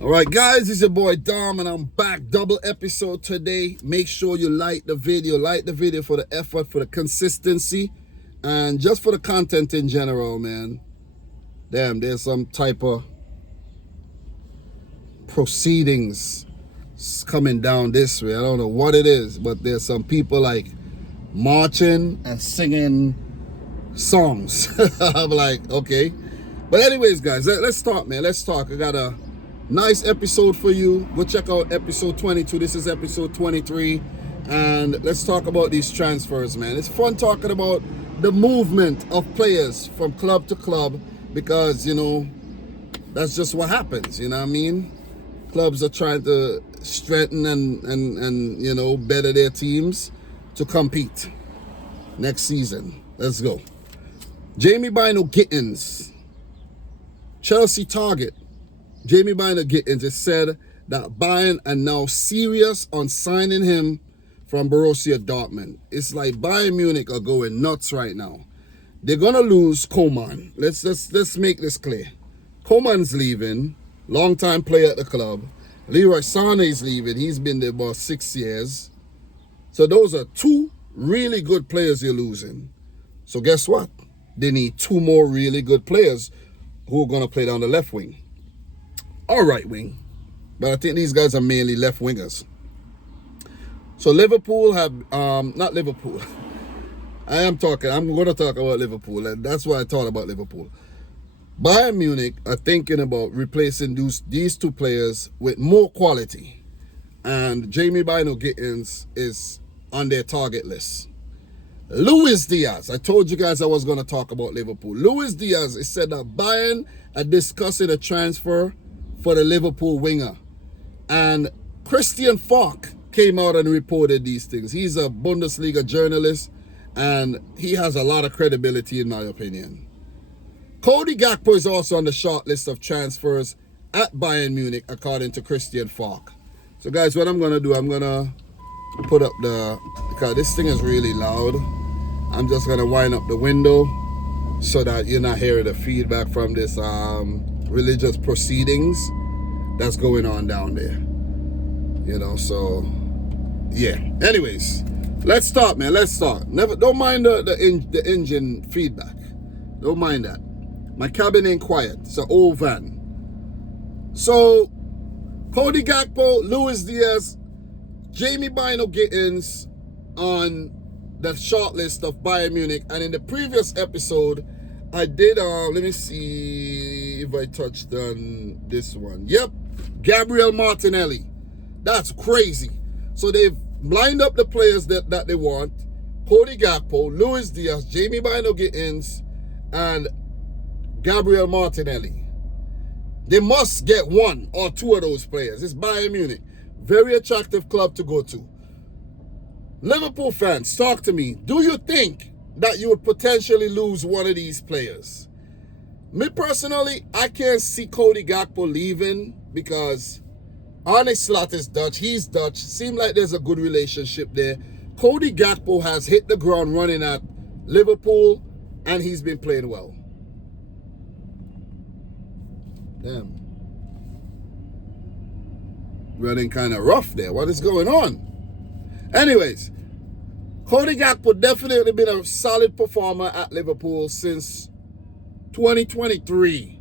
All right, guys, it's your boy Dom, and I'm back. Double episode today. Make sure you like the video. Like the video for the effort, for the consistency, and just for the content in general, man. Damn, there's some type of proceedings coming down this way. I don't know what it is, but there's some people like marching and singing songs. I'm like, okay. But anyways, guys, let's talk, man. Let's talk. I got a nice episode for you. Go check out episode 22. This is episode 23. And let's talk about these transfers, man. It's fun talking about the movement of players from club to club because, you know, that's just what happens. You know what I mean? Clubs are trying to strengthen and you know, better their teams to compete next season. Let's go. Jamie Bynoe Gittins, Chelsea target. Jamie Bynoe Gittins has said that Bayern are now serious on signing him from Borussia Dortmund. It's like Bayern Munich are going nuts right now. They're gonna lose Coman. Let's make this clear. Coman's leaving, long-time player at the club. Leroy Sané's leaving. He's been there about 6 years. So those are two really good players you're losing. So guess what? They need two more really good players who are gonna play down the left wing. Or right wing, but I think these guys are mainly left wingers. So Liverpool have, not Liverpool. I'm going to talk about Liverpool, and that's why I thought about Liverpool. Bayern Munich are thinking about replacing these two players with more quality. And Jamie Bynoe Gittins is on their target list. Luis Diaz, I told you guys I was going to talk about Liverpool. Luis Diaz, it said that Bayern are discussing a transfer for the Liverpool winger. And Christian Falk came out and reported these things. He's a Bundesliga journalist, and he has a lot of credibility in my opinion. Cody Gakpo is also on the short list of transfers at Bayern Munich, according to Christian Falk. So guys, what I'm going to do, I'm going to put up because this thing is really loud. I'm just going to wind up the window so that you're not hearing the feedback from this religious proceedings that's going on down there, you know. So yeah, anyways, let's start, man. Let's start. Don't mind the engine feedback, don't mind that. My cabin ain't quiet. It's an old van. So Cody Gakpo, Luis Diaz, Jamie Bynoe Gittins on the short list of Bayern Munich. And in the previous episode I did, let me see if I touched on this one. Yep, Gabriel Martinelli. That's crazy. So they've lined up the players that they want. Cody Gakpo, Luis Diaz, Jamie Bynoe Gittins, and Gabriel Martinelli. They must get one or two of those players. It's Bayern Munich. Very attractive club to go to. Liverpool fans, talk to me. Do you think that you would potentially lose one of these players? Me personally, I can't see Cody Gakpo leaving because Arne Slot is Dutch. He's Dutch. Seems like there's a good relationship there. Cody Gakpo has hit the ground running at Liverpool, and he's been playing well. Damn. Running kind of rough there. What is going on? Anyways, Cody Gakpo definitely been a solid performer at Liverpool since 2023.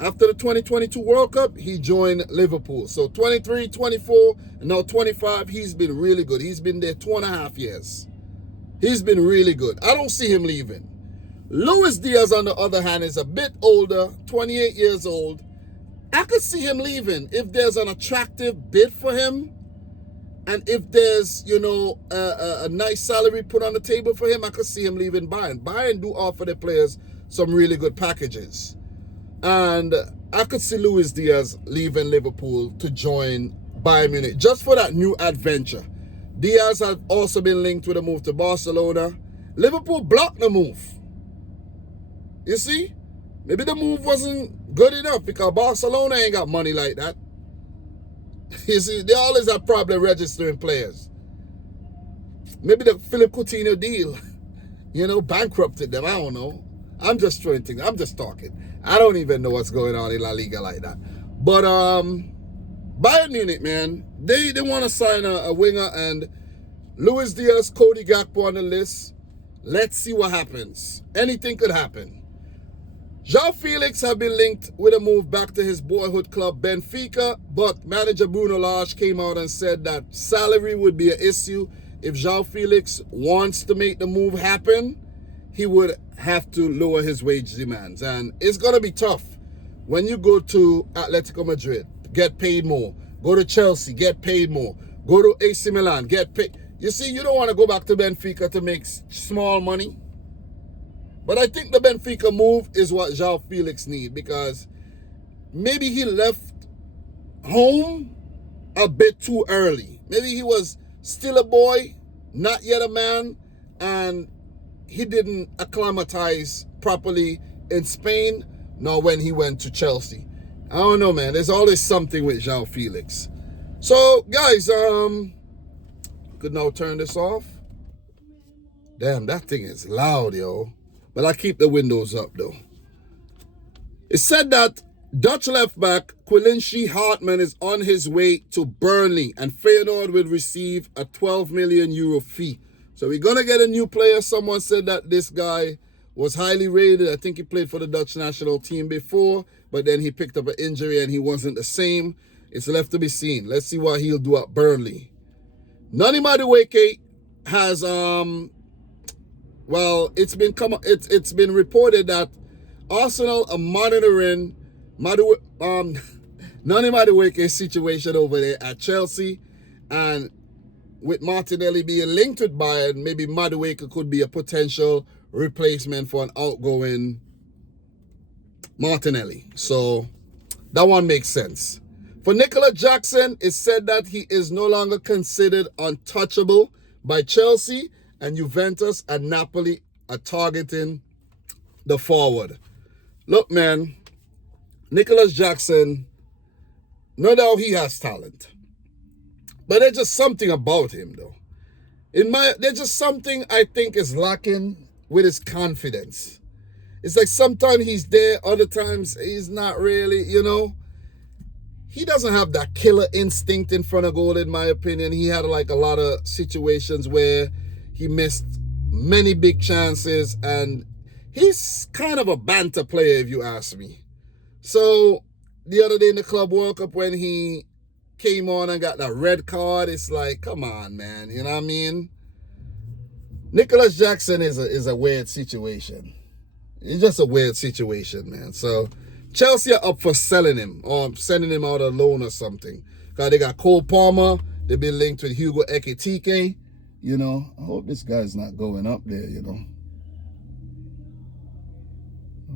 After the 2022 World Cup, he joined Liverpool. So 23, 24, and now 25, he's been really good. He's been there 2.5 years. He's been really good. I don't see him leaving. Luis Diaz, on the other hand, is a bit older, 28 years old. I could see him leaving if there's an attractive bid for him. And if there's, you know, a nice salary put on the table for him, I could see him leaving Bayern. Bayern do offer their players some really good packages. And I could see Luis Diaz leaving Liverpool to join Bayern Munich just for that new adventure. Diaz has also been linked with a move to Barcelona. Liverpool blocked the move. You see? Maybe the move wasn't good enough because Barcelona ain't got money like that. You see, they always have problem registering players. Maybe the Philip Coutinho deal, you know, bankrupted them. I don't know. I'm just throwing things. I'm just talking. I don't even know what's going on in La Liga like that. But Bayern Munich, man, they want to sign a winger, and Luis Diaz, Cody Gakpo on the list. Let's see what happens. Anything could happen. João Felix have been linked with a move back to his boyhood club Benfica, but manager Bruno Lage came out and said that salary would be an issue. If João Felix wants to make the move happen, he would have to lower his wage demands. And it's going to be tough when you go to Atletico Madrid, get paid more. Go to Chelsea, get paid more. Go to AC Milan, get paid. You see, you don't want to go back to Benfica to make small money. But I think the Benfica move is what João Felix needs, because maybe he left home a bit too early. Maybe he was still a boy, not yet a man, and he didn't acclimatize properly in Spain, nor when he went to Chelsea. I don't know, man. There's always something with João Felix. So, guys, could now turn this off. Damn, that thing is loud, yo. But I keep the windows up, though. It's said that Dutch left-back Quilinci Hartman is on his way to Burnley, and Feyenoord will receive a €12 million fee. So we're going to get a new player. Someone said that this guy was highly rated. I think he played for the Dutch national team before, but then he picked up an injury and he wasn't the same. It's left to be seen. Let's see what he'll do at Burnley. Nani Madueke has well, it's been reported that Arsenal are monitoring Nani Madueke's situation over there at Chelsea, and with Martinelli being linked with Bayern, maybe Madueke could be a potential replacement for an outgoing Martinelli. So that one makes sense. For Nicolas Jackson, it's said that he is no longer considered untouchable by Chelsea, and Juventus and Napoli are targeting the forward. Look, man, Nicolas Jackson, no doubt he has talent. But there's just something about him, though. There's just something I think is lacking with his confidence. It's like sometimes he's there, other times he's not really, you know. He doesn't have that killer instinct in front of goal, in my opinion. He had like a lot of situations where he missed many big chances, and he's kind of a banter player, if you ask me. So the other day in the Club World Cup, when he came on and got that red card, it's like, come on, man. You know what I mean? Nicolas Jackson is a weird situation. It's just a weird situation, man. So Chelsea are up for selling him or sending him out alone or something. Because they got Cole Palmer. They've been linked with Hugo Ekitike. You know, I hope this guy's not going up there, you know.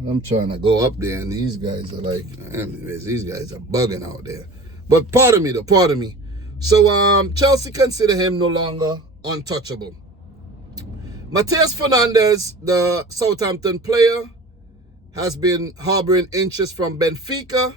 I'm trying to go up there, and these guys are like, anyways, these guys are bugging out there. But pardon me, though, pardon me. So, Chelsea consider him no longer untouchable. Mateus Fernandes, the Southampton player, has been harboring interest from Benfica.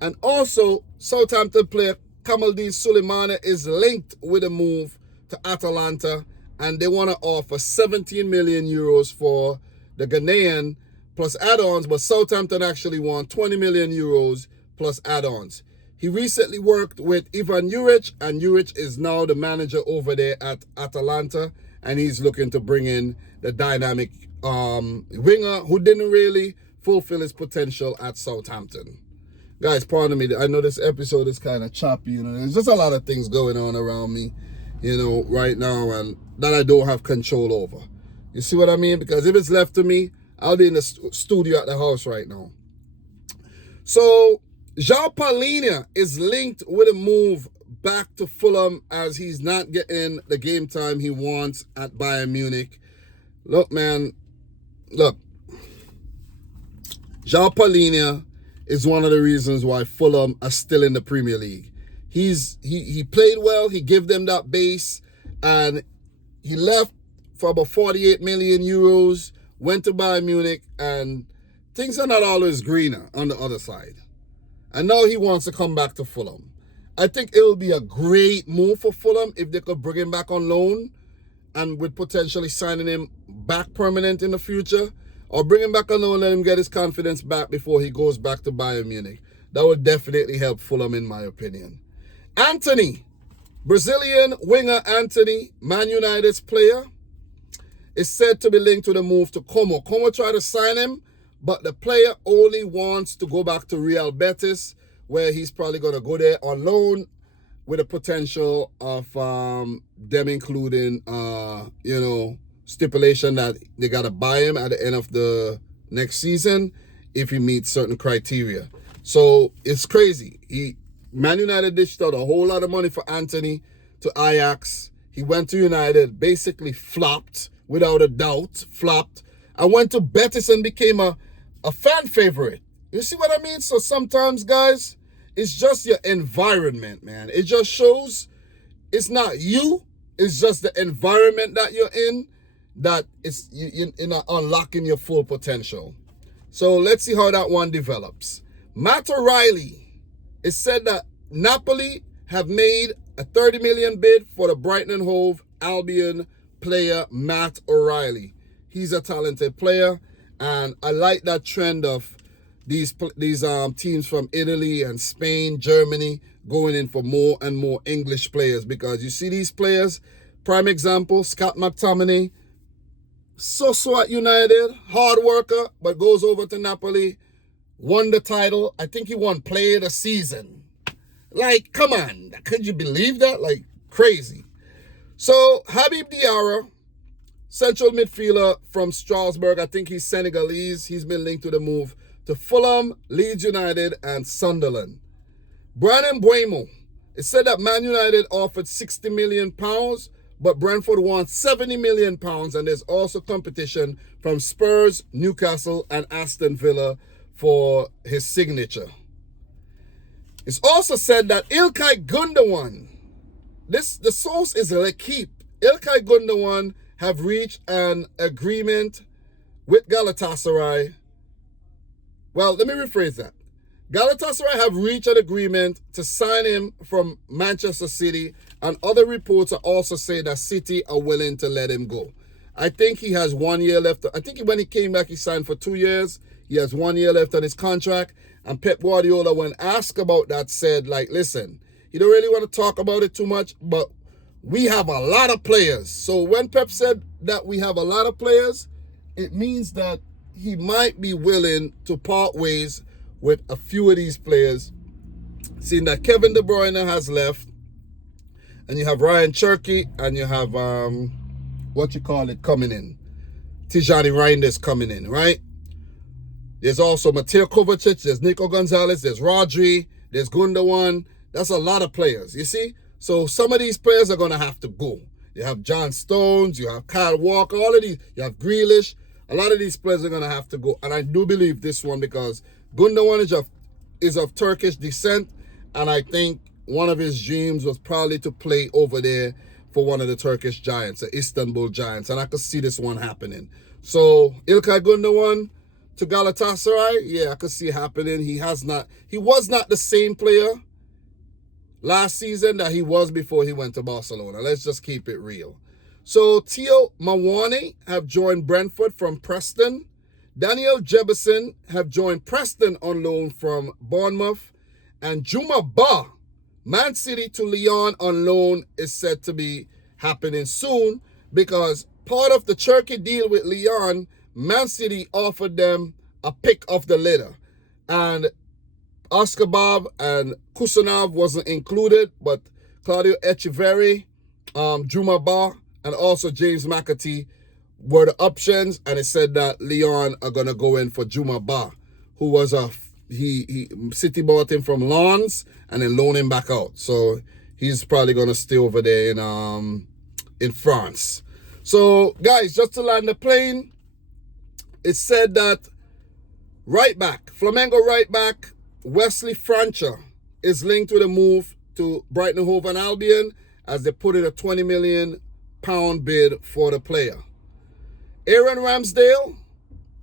And also, Southampton player Kamaldeen Sulemana is linked with a move to Atalanta, and they want to offer €17 million for the Ghanaian plus add-ons, but Southampton actually want €20 million plus add-ons. He recently worked with Ivan Juric, and Juric is now the manager over there at Atalanta, and he's looking to bring in the dynamic winger who didn't really fulfill his potential at Southampton. Guys, pardon me, I know this episode is kind of choppy, you know, there's just a lot of things going on around me, you know, right now, and that I don't have control over. You see what I mean? Because if it's left to me, I'll be in the studio at the house right now. So, João Palhinha is linked with a move back to Fulham, as he's not getting the game time he wants at Bayern Munich. Look, man, look. João Palhinha is one of the reasons why Fulham are still in the Premier League. He played well, he gave them that base, and he left for about €48 million, went to Bayern Munich, and things are not always greener on the other side. And now he wants to come back to Fulham. I think it will be a great move for Fulham if they could bring him back on loan, and with potentially signing him back permanent in the future, or bring him back on loan and let him get his confidence back before he goes back to Bayern Munich. That would definitely help Fulham, in my opinion. Anthony, Brazilian winger Anthony, Man United's player, is said to be linked to the move to Como. Como tried to sign him, but the player only wants to go back to Real Betis, where he's probably going to go there on loan with the potential of them including, stipulation that they got to buy him at the end of the next season if he meets certain criteria. So it's crazy. Man United dished out a whole lot of money for Anthony to Ajax. He went to United, basically flopped, without a doubt, flopped. I went to Betis and became a fan favorite. You see what I mean? So sometimes, guys, it's just your environment, man. It just shows it's not you. It's just the environment that you're in that you're not unlocking your full potential. So let's see how that one develops. Matt O'Reilly. It said that Napoli have made a 30 million bid for the Brighton and Hove Albion player Matt O'Reilly. He's a talented player, and I like that trend of these teams from Italy and Spain, Germany going in for more and more English players, because you see these players, prime example, Scott McTominay, so at United, hard worker, but goes over to Napoli, won the title. I think he won Player of the Season. Like, come on, could you believe that? Like, crazy. So, Habib Diarra, central midfielder from Strasbourg, I think he's Senegalese. He's been linked to the move to Fulham, Leeds United, and Sunderland. Brandon Buemo. It said that Man United offered £60 million, but Brentford wants £70 million, and there's also competition from Spurs, Newcastle, and Aston Villa for his signature. It's also said that İlkay Gündoğan, the source is L'Equipe. İlkay Gündoğan have reached an agreement with Galatasaray. Well, let me rephrase that. Galatasaray have reached an agreement to sign him from Manchester City, and other reports are also saying that City are willing to let him go. I think he has 1 year left. I think when he came back, he signed for 2 years. He has 1 year left on his contract. And Pep Guardiola, when asked about that, said, listen, he don't really want to talk about it too much, but we have a lot of players. So when Pep said that we have a lot of players, it means that he might be willing to part ways with a few of these players, seeing that Kevin De Bruyne has left, and you have Ryan Cherky, and you have, coming in. Tijani Reinders coming in, right? There's also Mateo Kovacic, there's Nico Gonzalez, there's Rodri, there's Gundogan. That's a lot of players, you see? So some of these players are going to have to go. You have John Stones, you have Kyle Walker, all of these, you have Grealish. A lot of these players are going to have to go. And I do believe this one, because Gundogan is of Turkish descent, and I think one of his dreams was probably to play over there for one of the Turkish giants, the Istanbul Giants, and I could see this one happening. So İlkay Gündoğan to Galatasaray, yeah, I could see it happening. He was not the same player last season that he was before he went to Barcelona. Let's just keep it real. So Theo Mawane have joined Brentford from Preston. Daniel Jebison have joined Preston on loan from Bournemouth. And Juma Ba, Man City to Lyon on loan, is said to be happening soon, because part of the Turkey deal with Lyon, Man City offered them a pick of the litter. And Oscar Bob and Kusanov wasn't included, but Claudio Echeverri, Juma Ba, and also James McAtee were the options, and it said that Lyon are going to go in for Juma Ba, who was City bought him from Lens and then loaned him back out. So he's probably going to stay over there in France. So, guys, just to land the plane, it said that Flamengo right back, Wesley Francha is linked with a move to Brighton Hove and Albion, as they put in a £20 million bid for the player. Aaron Ramsdale,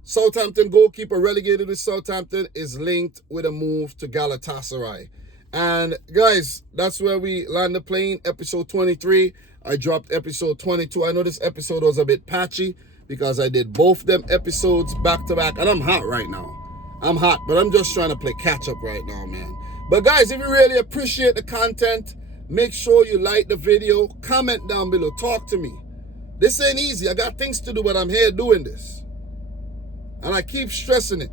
Southampton goalkeeper relegated with Southampton, is linked with a move to Galatasaray. And guys, that's where we land the plane, episode 23. I dropped episode 22. I know this episode was a bit patchy because I did both them episodes back to back, and I'm hot right now. I'm hot, but I'm just trying to play catch up right now, man. But guys, if you really appreciate the content, make sure you like the video, comment down below, talk to me. This ain't easy. I got things to do, but I'm here doing this. And I keep stressing it.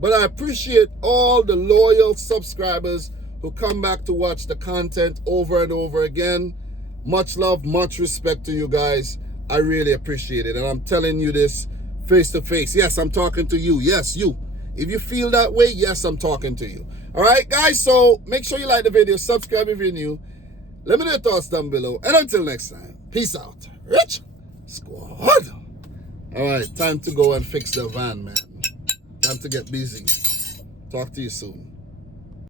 But I appreciate all the loyal subscribers who come back to watch the content over and over again. Much love, much respect to you guys. I really appreciate it. And I'm telling you this face to face. Yes, I'm talking to you. Yes, you. If you feel that way, yes, I'm talking to you. All right, guys, so make sure you like the video, subscribe if you're new. Let me know your thoughts down below. And until next time, peace out. Rich Squad. All right, time to go and fix the van, man. Time to get busy. Talk to you soon.